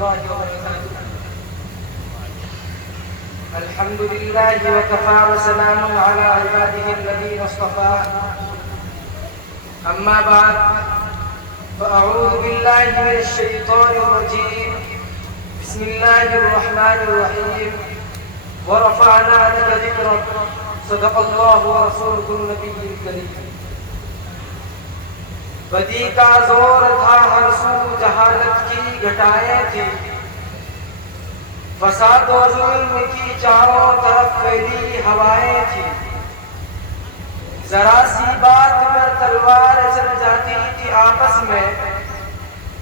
الله وبركاته. الحمد لله وكفى وسلام على عباده الذين اصطفى. أما بعد فأعوذ بالله من الشيطان الرجيم. بسم الله الرحمن الرحيم. ورفعنا لك ذكرك. صدق الله ورسوله النبي الكريم. بدی کا زور تھا ہر سو جہالت کی گھٹائیں تھی، فساد و ظلم کی چاروں طرف پھیلی ہوائیں تھی، ذرا سی بات پر تلوار چل جاتی تھی آپس میں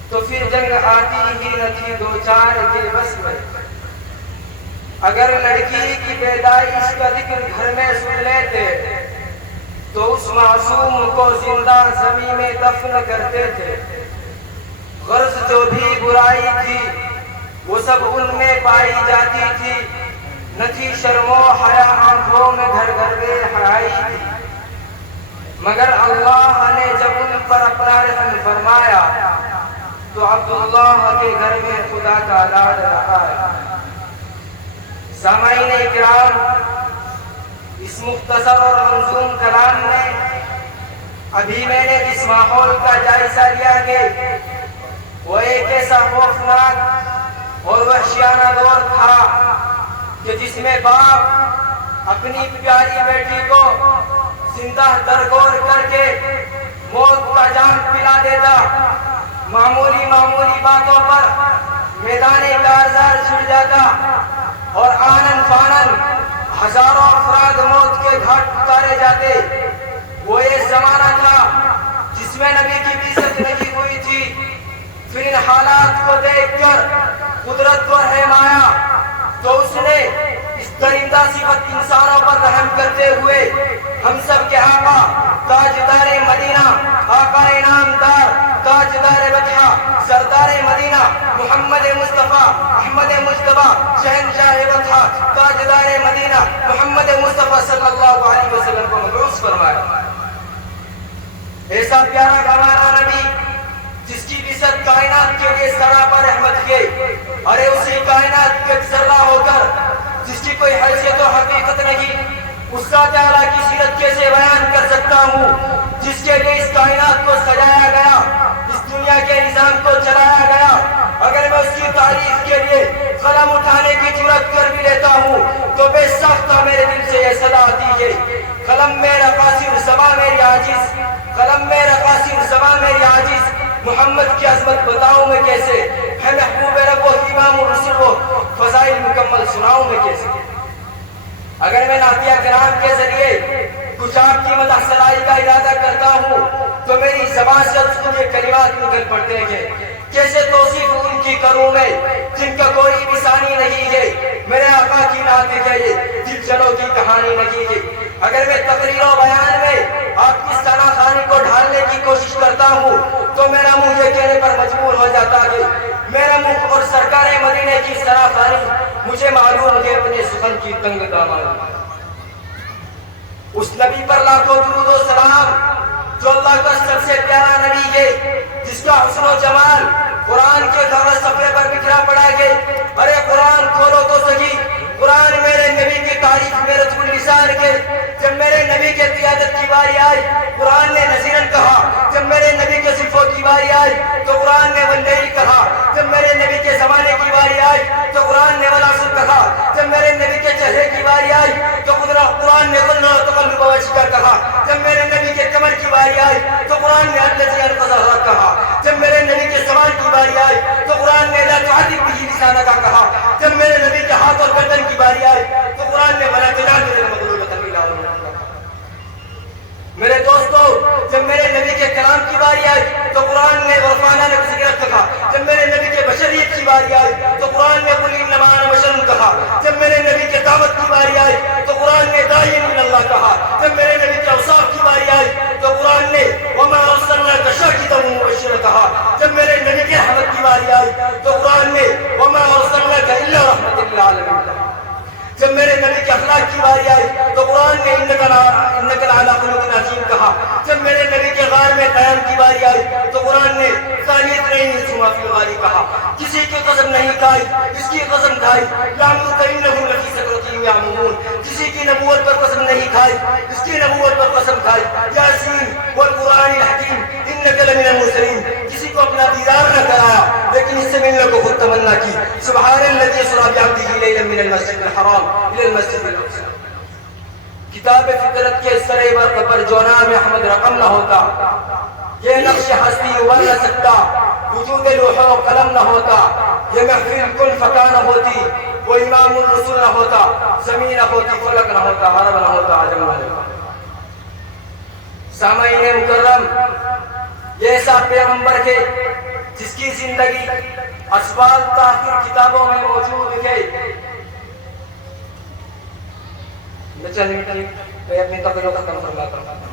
تو پھر جنگ آتی ہی نہ تھی دو چار کے بس میں۔ اگر لڑکی کی پیدائش کا ذکر گھر میں سن لیتے تو اس معصوم کو زندہ زمین میں دفن کرتے تھے۔ غرض جو بھی برائی تھی وہ سب ان میں پائی جاتی تھی، نہ تھی شرم و حیا آنکھوں میں گھر گھر بے حیائی تھی، مگر اللہ نے جب ان پر اپنا رحم فرمایا تو عبداللہ کے گھر میں خدا کا لاڈ آیا۔ سامعین اکرام، اس مختصر اور منظوم کلام میں ابھی میں نے جس ماحول کا جائزہ لیا کہ وہ ایک ایسا خوفناک اور وحشیانہ دور تھا کہ جس میں باپ اپنی پیاری بیٹی کو زندہ درگور کر کے موت کا جام پلا دیتا، معمولی باتوں پر میدان کارزار چھڑ جاتا اور آنن فانن ہزاروں افراد موت کے گھاٹ اتارے جاتے۔ وہ یہ زمانہ تھا جس میں نبی کی بعثت نہیں ہوئی تھی۔ پھر ان حالات کو دیکھ کر قدرت کو رحم آیا تو اس نے اس درندہ صفت انسانوں پر رحم کرتے ہوئے ہم سب کے آقا تاجدار مدینہ، آقا انعامدار، تاجدار بطحہ، سردار مدینہ محمد مصطفیٰ احمد مجتبی شہنشاہ بطحہ تاجدار مدینہ محمد مصطفیٰ صلی اللہ علیہ وسلم کو مبعوث فرمایا۔ ایسا پیارا گھرانا نبی جس کی بعثت کائنات کے لیے سراپا رحمت ہے، ارے اسی کائنات کے ذرہ ہو کر جس کی کوئی حیثیت و حقیقت نہیں، اس ذات اعلیٰ کی سیرت کیسے بیان کر سکتا ہوں جس کے لیے اس کائنات کو سجایا گیا، اس دنیا کے نظام کو چلایا گیا۔ اگر میں اس کی تعریف کے لیے قلم اٹھانے کی جرات کر بھی لیتا ہوں تو بے ساختہ میرے دل سے یہ صدا آتی ہے، قلم میرا قاصر زباں میری عاجز، قلم میرا قاصر زباں میری عاجز، محمد کی عظمت بتاؤں میں کیسے، ہے محبوب رب و امام الرسل و فضائل مکمل سناؤں میں کیسے۔ اگر میں نعتیہ کرام کے ذریعے کچھ آپ کی مدح سلائی کا ارادہ کرتا ہوں تو میری زبان سے یہ کلمات نکل پڑتے ہیں، کیسے توصیف ان کی کروں میں جن کا کوئی بھی ثانی نہیں ہے۔ میرے آقا کی نعت ہے یہ، دل جلوں کی کہانی نہیں ہے۔ اگر میں تقریر و بیان میں آپ کی ثنا خوانی کو ڈھالنے کی کوشش کرتا ہوں تو میرا منہ یہ کہنے پر مجبور ہو جاتا ہے، میرا منہ اور سرکار مدینے کی ثنا خوانی مجھے معلوم ہے اپنے سخن کی تنگ دامان۔ اس نبی پر لاکھوں درود و سلام جو اللہ کا سب سے پیارا نبی ہے، جس کا حسن و جمال قرآن کے کاغذ صفحے پر بکھرا پڑا ہے۔ ارے قرآن کھولو تو صحیح، قرآن میرے نبی کی تعریف میں رتب النسان کے۔ جب میرے نبی کے قیادت کی باری آئی قرآن نے نذیرن کہا، جب میرے نبی کے صفوں کی باری آئی تو قرآن نے واللیل کہا، جب میرے نبی کے زمانے کی باری آئی تو قرآن نے والعصر کہا، جب میرے نبی کے چہرے کی باری آئی تو قرآن نے والقلب وما کہا، جب میرے نبی کے کمر کی باری آئی تو قرآن نے الذی انقض ظہرک کہا، جب میرے نبی کے زبان کی باری آئی تو قرآن نے لا تعذب به لسانک کہا، جب میرے نبی کے ہاتھ اور گردن کی باری آئی تو قرآن نے ولا تجعل یدک مغلولۃ الی عنقک کہا۔ میرے دوستو، جب میرے نبی کے کلام کی باری آئی تو قرآن نے ورفعنا لک ذکرک کہا، جب میرے نبی کے بشریت کی باری آئی تو قرآن نے قل انما انا بشر کہا، جب میرے نبی کے دعوت کی باری آئی تو قرآن نے داعی الی اللہ کہا، جب میرے نبی کے اوصاف کی باری آئی تو قرآن نے وما ارسلناک شاہدا ومبشرا کہا، جب میرے نبی کے رحمت کی باری آئی تو قرآن نے وما ارسلناک الا رحمۃ للعالمین کہا، جب میرے نبی کے اخلاق کی باری آئی تو قرآن نے انک لعلی خلق عظیم کہا، جب میرے نبی کے غار میں قیام کی باری آئی تو قرآن نے ثانی اثنین ثم فی الغار کہا، کسی کی قسم نہیں کھائی، اس کی قسم کھائی کسی کی نبوت پر قسم نہیں کھائی، اس کی نبوت پر قسم کھائی، یاسین والقرآن الحکیم انک لمن المرسلین، کسی کو اپنا دیدار نہ کرایا لیکن اس سے ملنے کو خود تمنا کی۔ سبحان الذی اسری بعبدہ لیلا من المسجد الحرام الی المسجد الاقصی۔ کتاب فطرت کے اس طرح پر جو نام احمد رقم نہ ہوتا، یہ نقش ہستی ابھر نہ سکتا، وجود لوح و قلم نہ ہوتا، یہ محفل کن فکا نہ ہوتی، وہ امام الرسول نہ ہوتا، زمین نہ ہوتی، فلک نہ ہوتا، عرب نہ ہوتا، عجم نہ ہوتا۔ سامعین مکرم، یہ ایسا پیغمبر کے جس کی زندگی اسباب تاخیر کتابوں میں موجود ہے۔ میں اپنی تقریر ختم فرماتا ہوں۔